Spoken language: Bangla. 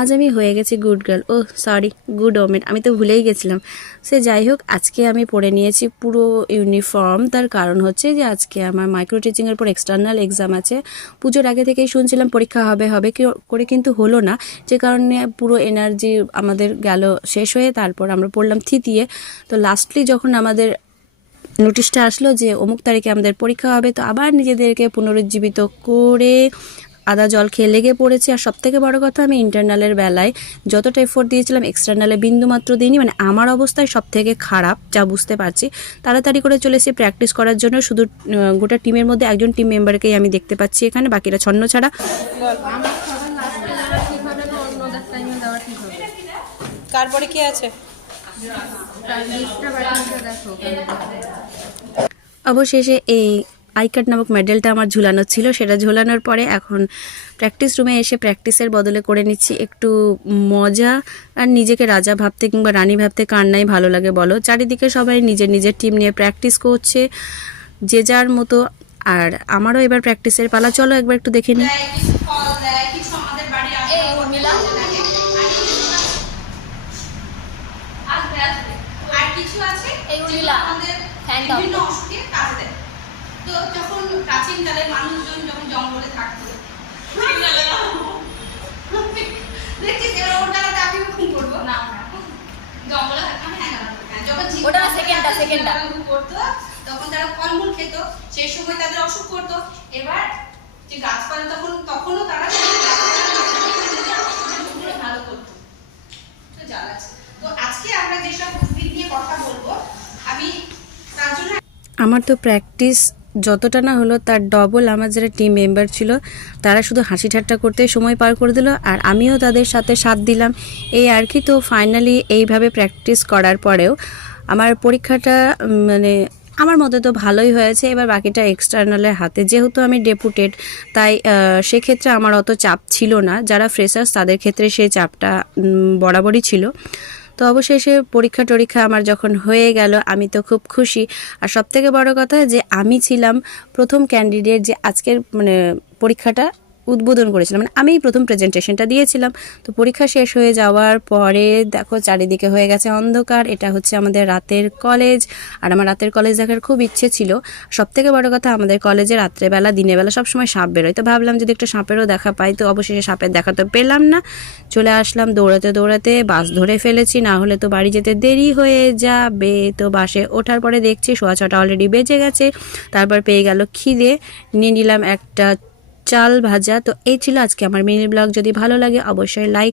আজ আমি হয়ে গেছি good girl oh sorry good women আমি তো ভুলেই গেছিলাম। সে যাই হোক, আজকে আমি পড়ে নিয়েছি পুরো ইউনিফর্ম তার কারণ হচ্ছে যে, আজকে আমার মাইক্রো টিচিংয়ের পর এক্সটার্নাল এক্সাম আছে। পুজোর আগে থেকেই শুনছিলাম পরীক্ষা হবে হবে করে কিন্তু হলো না। যে কারণে পুরো এনার্জি আমাদের গেল শেষ হয়ে, তারপর আমরা পড়লাম থিতিয়ে। তো লাস্টলি যখন আমাদের নোটিশটা আসলো যে, অমুক তারিখে আমাদের পরীক্ষা হবে, তো আবার নিজেদেরকে পুনরুজ্জীবিত করে আদা জল খেয়ে লেগে পড়েছি। আর সব থেকে বড় কথা আমি ইন্টারনালের বেলায় যতটা এফোর্ট দিয়েছিলাম এক্সটার্নালে বিন্দু মাত্র দিইনি। মানে আমার অবস্থায় সব থেকে খারাপ যা বুঝতে পারছি তাড়াতাড়ি করে চলে এসে প্র্যাকটিস করার জন্য শুধু গোটা টিমের মধ্যে একজন টিম মেম্বারকেই আমি দেখতে পাচ্ছি এখানে বাকিরা ছন্ন ছাড়া। কি আছে? অবশেষে এই আই কার্ড নামক মেডেলটা আমার ঝুলানো ছিল সেটা ঝুলানোর পরে এখন প্র্যাকটিস রুমে এসে প্র্যাকটিসের বদলে করে নিচ্ছি। একটু মজা আর নিজেকে রাজা ভাবতে কিংবা রানী ভাবতে কার নাই ভালো লাগে বলো। চারিদিকে সবাই নিজের নিজের টিম নিয়ে প্র্যাকটিস করছে যে যার মতো। আর আমারও এবার প্র্যাকটিসের পালা। চলো একবার একটু দেখে নিই। আর কিছু আছে? এই উর্মিলা, আমাদের ফ্যানটা off বিভিন্ন অসুখে কাজে দেয়। তো যখন প্রাচীন কালে মানুষজন যখন জঙ্গলে থাকতো দেখছিস এবার ওর দ্বারা আমি খুন করব। না জঙ্গলে থাকতাম হ্যাঁ যখন ওটা। করতো তখন তারা ফলমূল খেত সেই সময় তাদের অসুখ করতো। এবার যে গাছপালা তখন তখনও তারা ভালো করতো। তো জ্বালাচ্ছে তো আজকে আমরা যেসব উদ্ভিদ নিয়ে কথা বলব আমি তার জন্য আমার তো প্র্যাকটিস যতটা না হলো তার ডবল আমার যারা টিম মেম্বার ছিল, তারা শুধু হাসি ঠাট্টা করতে সময় পার করে দিল আর আমিও তাদের সাথে সাথ দিলাম। এই আর কি, তো ফাইনালি এইভাবে প্র্যাকটিস করার পরেও আমার পরীক্ষাটা মানে আমার মতে তো ভালোই হয়েছে। এবার বাকিটা এক্সটার্নালের হাতে। যেহেতু আমি ডেপুটেড তাই সেক্ষেত্রে আমার অত চাপ ছিল না। যারা ফ্রেশার্স তাদের ক্ষেত্রে সেই চাপটা বরাবরই ছিল। তো অবশেষে পরীক্ষা টরীক্ষা আমার যখন হয়ে গেল, আমি তো খুব খুশি। আর সবথেকে বড় কথা যে আমি ছিলাম প্রথম ক্যান্ডিডেট যে আজকের মানে পরীক্ষাটা উদ্বোধন করেছিলাম। মানে আমিই প্রথম প্রেজেন্টেশনটা দিয়েছিলাম। তো পরীক্ষা শেষ হয়ে যাওয়ার পরে দেখো চারিদিকে হয়ে গেছে অন্ধকার। এটা হচ্ছে আমাদের রাতের কলেজ আর আমার রাতের কলেজ দেখার খুব ইচ্ছে ছিল। সব থেকে বড় কথা, আমাদের কলেজে রাত্রেবেলা, দিনের বেলা সবসময় সাপ বেরোয়। তো ভাবলাম যদি একটা সাপেরও দেখা পাই, তো অবশেষে সাপের দেখা তো পেলাম না। চলে আসলাম দৌড়াতে দৌড়াতে, বাস ধরে ফেলেছি। না হলে তো বাড়ি যেতে দেরি হয়ে যাবে। তো বাসে ওঠার পরে দেখছি, সোয়া ছটা অলরেডি বেজে গেছে। তারপর পেয়ে গেল খিদে। নিয়ে নিলাম একটা চাল ভাজা তো এই ছিল আজকে আমার মিনি ব্লগ যদি ভালো লাগে অবশ্যই লাইক